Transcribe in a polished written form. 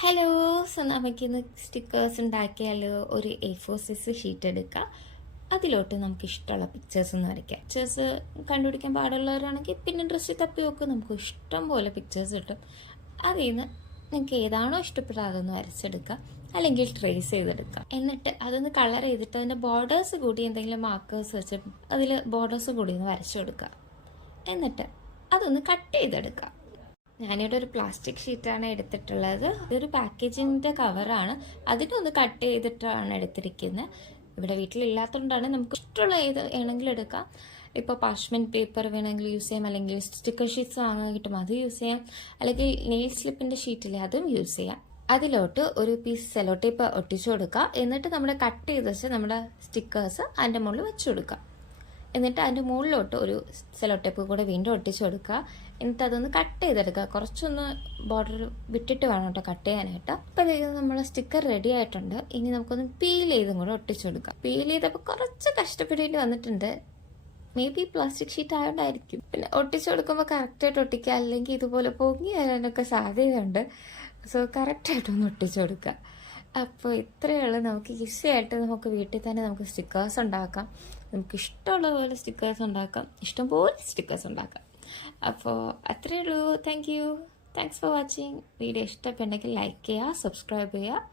Hello. So നമുക്കിന്ന് stickers ഉണ്ടാക്കിയാൽ ഒരു A4 സൈസ് ഷീറ്റ് എടുക്കുക. അതിലോട്ട് നമുക്ക് ഇഷ്ടമുള്ള പിക്ചേഴ്സ് ഒന്ന് വരയ്ക്കാം. പിക്ചേഴ്സ് കണ്ടുപിടിക്കാൻ പാടുള്ളവരാണെങ്കിൽ പിന്നെ ഡ്രസ്സിൽ തപ്പി നോക്കുക, നമുക്ക് ഇഷ്ടം പോലെ പിക്ചേഴ്സ് കിട്ടും. അതിൽ നിന്ന് നിങ്ങൾക്ക് ഏതാണോ ഇഷ്ടപ്പെട്ടത് അതൊന്ന് വരച്ചെടുക്കുക, അല്ലെങ്കിൽ ട്രേസ് ചെയ്തെടുക്കുക. എന്നിട്ട് അതൊന്ന് കളർ ചെയ്തിട്ട് അതിൻ്റെ ബോർഡേഴ്സ് കൂടി എന്തെങ്കിലും മാർക്കേഴ്സ് വെച്ച് അതിൽ ബോർഡേഴ്സ് കൂടി ഒന്ന് വരച്ചു കൊടുക്കുക. എന്നിട്ട് അതൊന്ന് കട്ട് ചെയ്തെടുക്കുക. ഞാനിവിടെ ഒരു പ്ലാസ്റ്റിക് ഷീറ്റാണ് എടുത്തിട്ടുള്ളത്. ഇതൊരു പാക്കേജിൻ്റെ കവറാണ്, അതിനൊന്ന് കട്ട് ചെയ്തിട്ടാണ് എടുത്തിരിക്കുന്നത്. ഇവിടെ വീട്ടിലില്ലാത്തതുകൊണ്ടാണ്. നമുക്ക് ഇഷ്ടമുള്ള ഏത് വേണമെങ്കിലും എടുക്കാം. ഇപ്പോൾ പാർച്ച്മെൻറ്റ് പേപ്പർ വേണമെങ്കിൽ യൂസ് ചെയ്യാം, അല്ലെങ്കിൽ സ്റ്റിക്കർ ഷീറ്റ്സ് വാങ്ങാൻ കിട്ടും അത് യൂസ് ചെയ്യാം, അല്ലെങ്കിൽ നെയിൽ സ്ലിപ്പിൻ്റെ ഷീറ്റിലെ അതും യൂസ് ചെയ്യാം. അതിലോട്ട് ഒരു പീസ് സെലോ ടേപ്പ് ഒട്ടിച്ചു കൊടുക്കുക. എന്നിട്ട് നമ്മൾ കട്ട് ചെയ്ത് വെച്ച് നമ്മുടെ സ്റ്റിക്കേഴ്സ് അതിൻ്റെ മുകളിൽ വെച്ച് കൊടുക്കുക. എന്നിട്ട് അതിൻ്റെ മുകളിലോട്ട് ഒരു സെലോ ടേപ്പ് കൂടെ വീണ്ടും ഒട്ടിച്ചു കൊടുക്കുക. എന്നിട്ട് അതൊന്ന് കട്ട് ചെയ്തെടുക്കുക. കുറച്ചൊന്ന് ബോർഡർ വിട്ടിട്ട് വേണം കേട്ടോ കട്ട് ചെയ്യാനായിട്ട്. അപ്പോൾ ഇത് നമ്മൾ സ്റ്റിക്കർ റെഡി ആയിട്ടുണ്ട്. ഇനി നമുക്കൊന്ന് പീൽ ചെയ്തും കൂടെ ഒട്ടിച്ചു കൊടുക്കാം. പീൽ ചെയ്തപ്പോൾ കുറച്ച് കഷ്ടപ്പെടേണ്ടി വന്നിട്ടുണ്ട്. മേ ബി പ്ലാസ്റ്റിക് ഷീറ്റ് ആയതുകൊണ്ടായിരിക്കും. പിന്നെ ഒട്ടിച്ചു കൊടുക്കുമ്പോൾ കറക്റ്റായിട്ട് ഒട്ടിക്കുക, അല്ലെങ്കിൽ ഇതുപോലെ പൊങ്ങി വരാനൊക്കെ സാധ്യതയുണ്ട്. സോ കറക്റ്റായിട്ടൊന്ന് ഒട്ടിച്ചു കൊടുക്കുക. അപ്പോൾ ഇത്രയേ ഉള്ളൂ. നമുക്ക് ഈസി ആയിട്ട് നമുക്ക് വീട്ടിൽ തന്നെ നമുക്ക് സ്റ്റിക്കേഴ്സ് ഉണ്ടാക്കാം. നമുക്ക് ഇഷ്ടമുള്ള പോലെ സ്റ്റിക്കേഴ്സ് ഉണ്ടാക്കാം, ഇഷ്ടംപോലെ സ്റ്റിക്കേഴ്സ് ഉണ്ടാക്കാം. അപ്പോൾ അത്രയേ ഉള്ളൂ. Thanks for watching. വീഡിയോ ഇഷ്ടപ്പെട്ടെങ്കിൽ ലൈക്ക് ചെയ്യുക, സബ്സ്ക്രൈബ് ചെയ്യുക.